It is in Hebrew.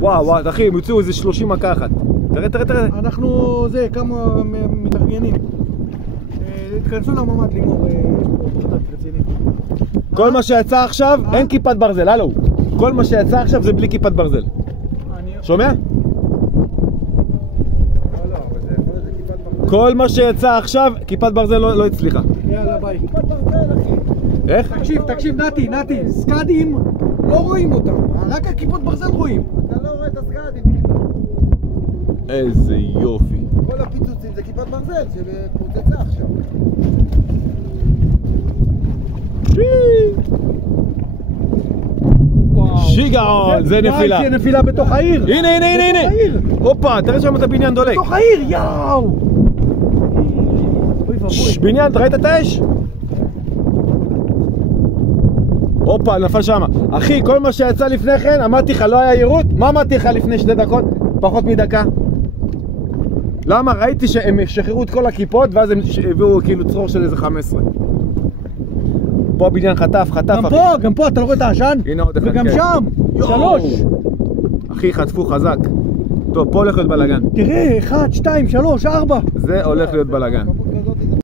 וואו וואו אחי, הם יוצאו איזה 30 מכה אחת. תראה. אנחנו זה, כמה מתארגנים. התכנסו לממד לימור, יש פה קצת רציני. כל מה שיצא עכשיו, אין כיפת ברזל, הלו. כל מה שיצא עכשיו זה בלי כיפת ברזל. שומע? כל מה שיצא עכשיו, כיפת ברזל לא הצליחה. יאללה ביי. כיפת ברזל אחי. איך? תקשיב נתי, סקאדים לא רואים אותם, רק הכיפות ברזל רואים. אתה לא רואה את הסקאדים בכלל. איזה יופי. כל הפיצוצים זה כיפת ברזל שפוצצה עכשיו. שיגעון, זה נפילה. זה נפילה בתוך העיר. הנה. הופה, תראה שם את הבניין דולק. בתוך העיר, יאו. בניין, אתה ראית את האש? הופה, נפל שמה. אחי, כל מה שיצא לפני כן, אמרתי לך, לא היה יירוט? מה אמרתי לך לפני 2 דקות? פחות מדקה. למה? ראיתי שהם שחררו את כל הכיפות, ואז הם הביאו כאילו צרור של איזה 15. פה הבניין חטף, אחי. גם פה, אתה לא רואה את העשן? הנה עוד אחד. וגם כן. שם, 3. אחי, חטפו חזק. טוב, פה הולך להיות בלגן. תראה, 1, 2, 3, 4. זה הולך להיות בלגן.